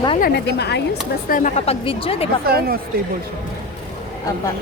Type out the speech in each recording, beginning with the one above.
Bala na di maayos. Basta makapag-video, di ba? Basta ano, stable siya. Aba.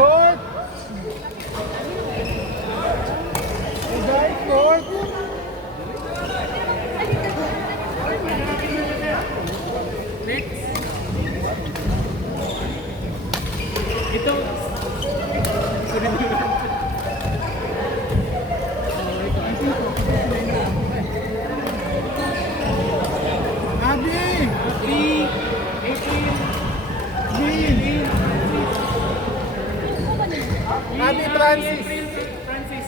Court! Hey guys, court! Ito. Abi! Three, 18, Jean! Abi Francis! Francis.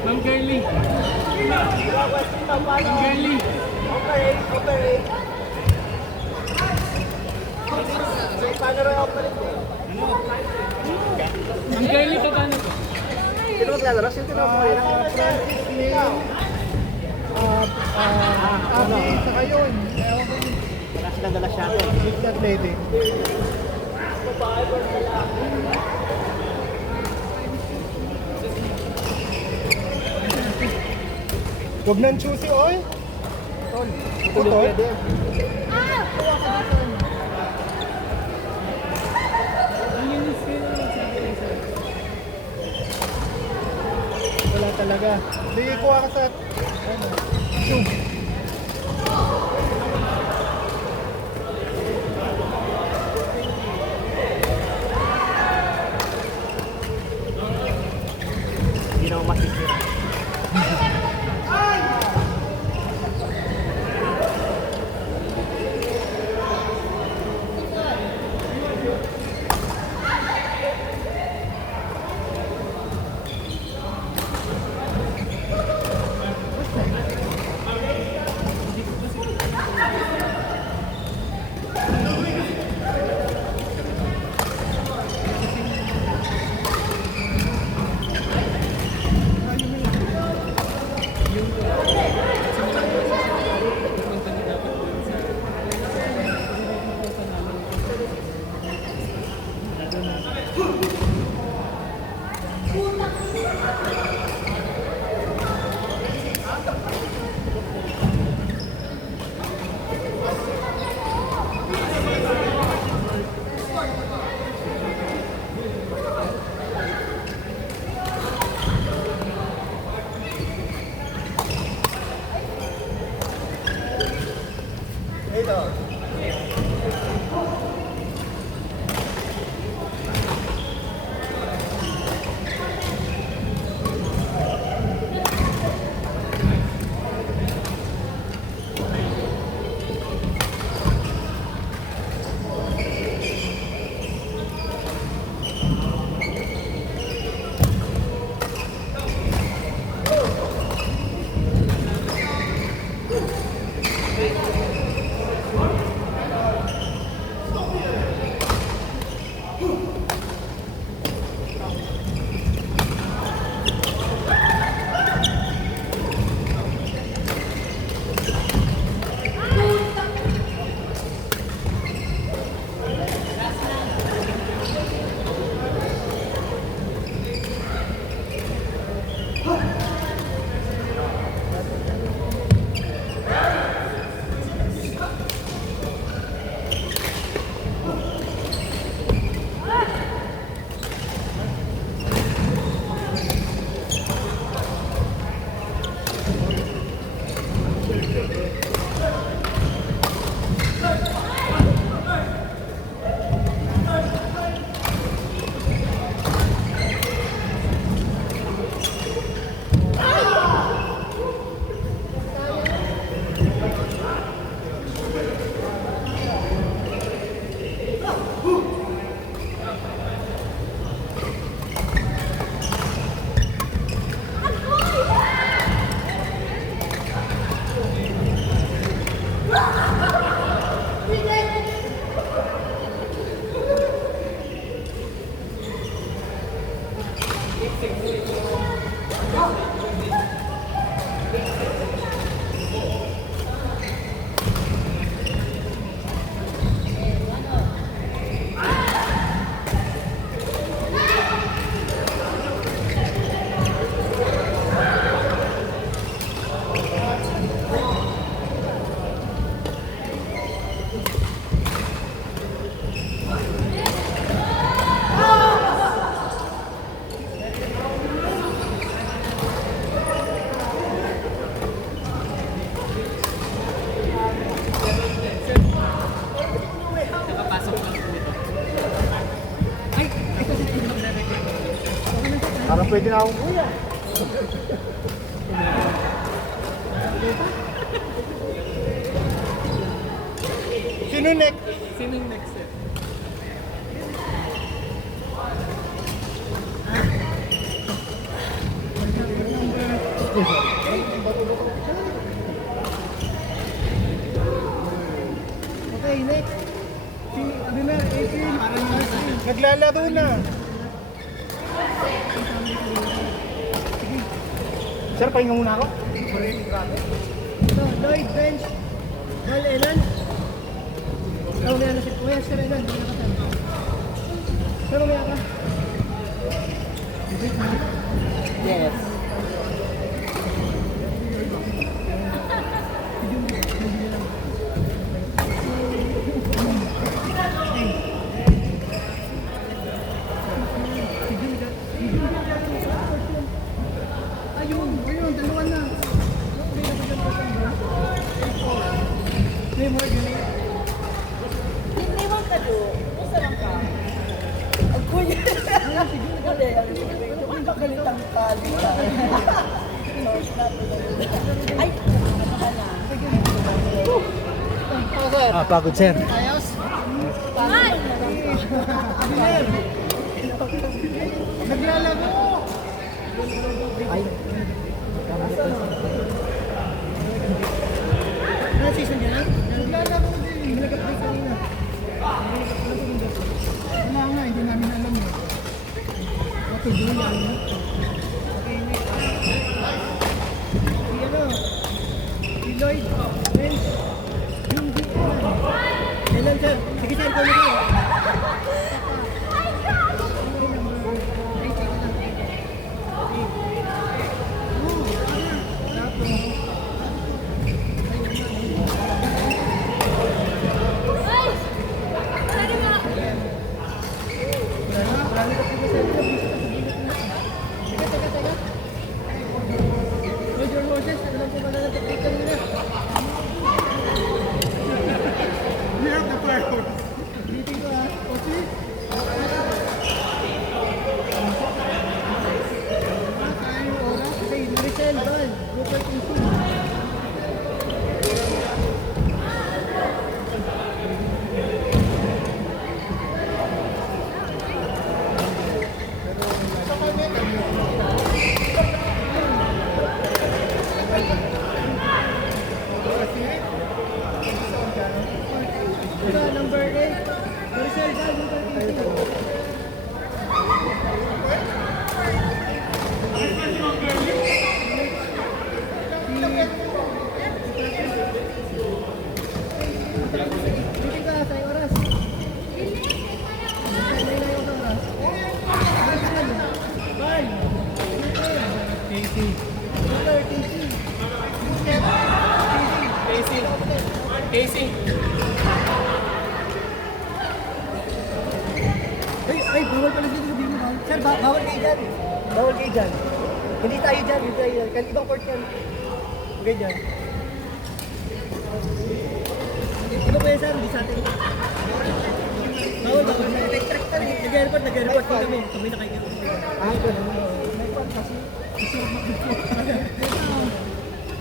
Ma'am Girly. Ma'am Girly. Ma'am Girly, paano to? Francis Neil. Abi, saka yun. Ewan ko yun. Wala silang dala shuttle. Big that lady. Huwag nang choosy, oy. Ito, tol. Wala talaga. Hindi, kuha ka sa ano, tube. Hindi na ako masisira. pwede na akong kuya. Sino next? Sino yung next set? Okay, next. Si Abimer, 18. Naglalaro na. Sir, pahinga muna ako. So, Lloyd, bench. Ball, Elan. Ikaw na yan. Kuya, Sir Elan. Hindi na ka. Sir, umaya ka. Yes. Ayun, dalawa na. May more ganun. Hindi man ka do. Usa lang ka. Ang kuya. Ang kakalitang tali ka. Ay, Ah, pagod sir. Ayos. Abimer. Naglalaro. Ay. Ano season niya na? Naglalaro din. Nag-update kanina. Wala nga, hindi namin alam eh. Matuloy yan. Okay, next. Si ano? Si Lloyd. Bench. Hindi Elan. Elan, sir. Sige, sir. Kung ito. Roger Roses, alam ko ba na nag-update kanina? We have the fireworks. Ulitin ko ha. Osi? Tayo oras. Okay, Maricel, Val, Rupert Insi. Number 8. Maricel, Val, Rupert Insi. Ulitin ko ha, tayo oras. Val, Casey. Rupert Insi. Casey. Casey. Ay, bawal pala dito sabihin mo, bawal. Sir, bawal kayo dyan. Bawal kayo dyan. Hindi tayo dyan, hindi tayo dyan. Ibang court yan. Okay dyan. Iba ba yan, sir? Hindi sa atin. Bawal, bawal. Nag-report po kami. Kami na kayo. Ah, ganun.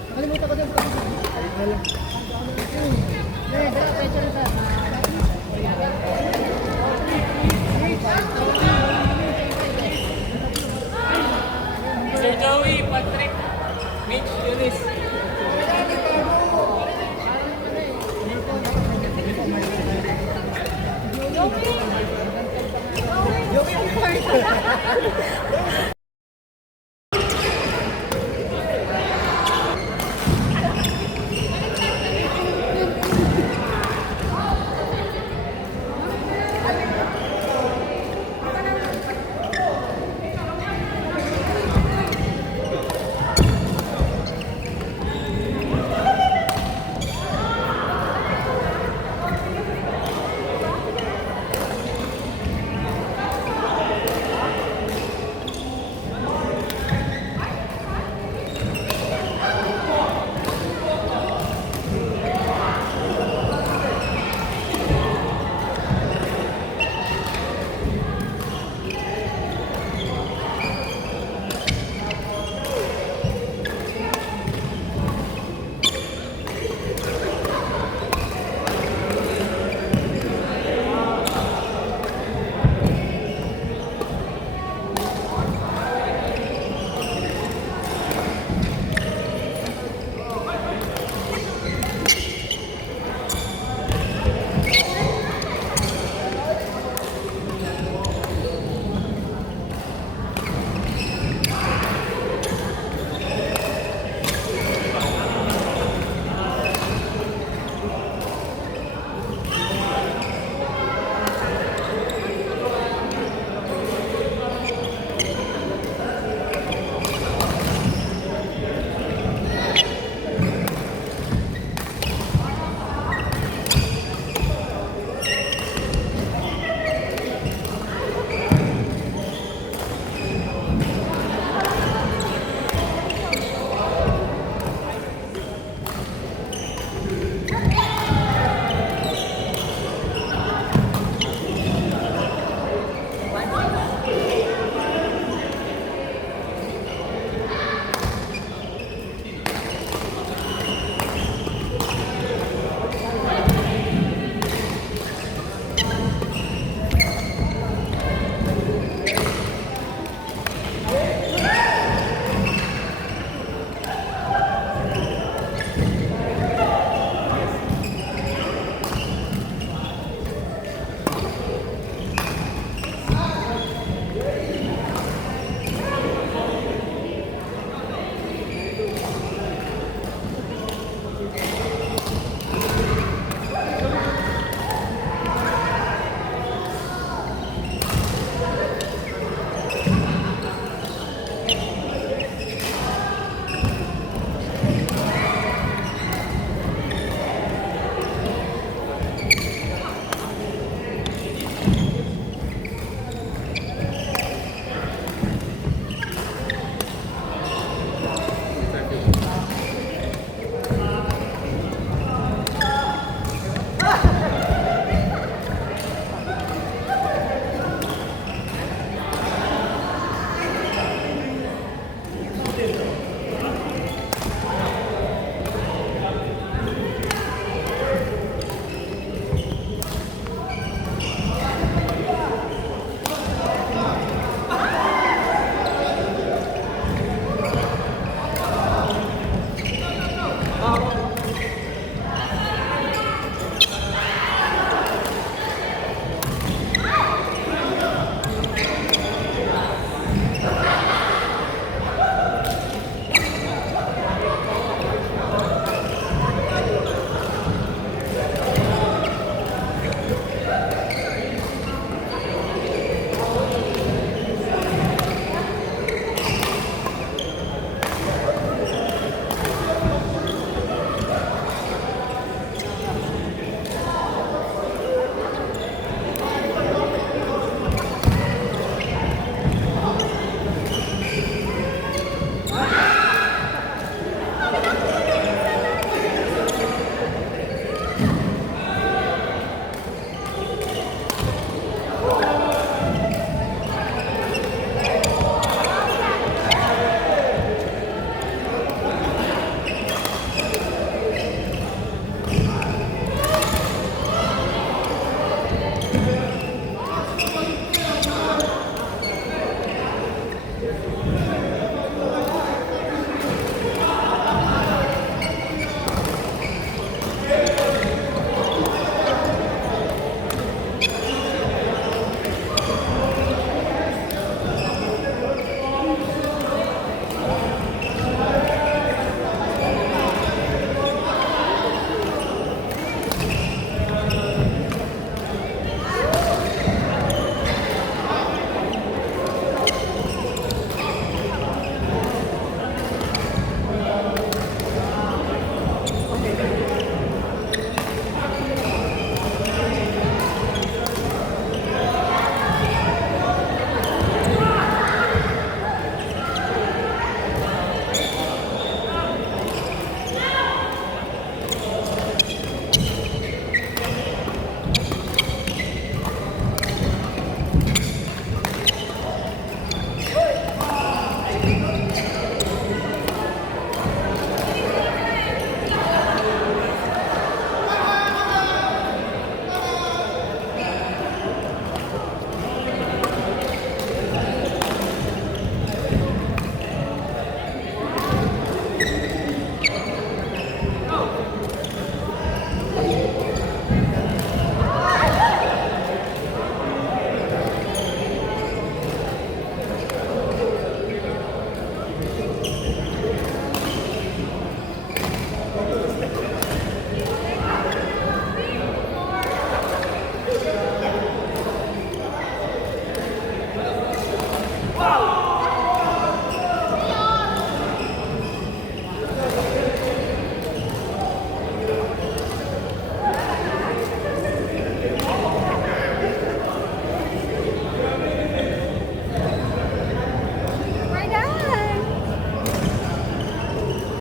Nakalimutan ko dyan. Ayun na lang. Pecha na, sir. Sir Joey, Patrick, Mitch, Eunice.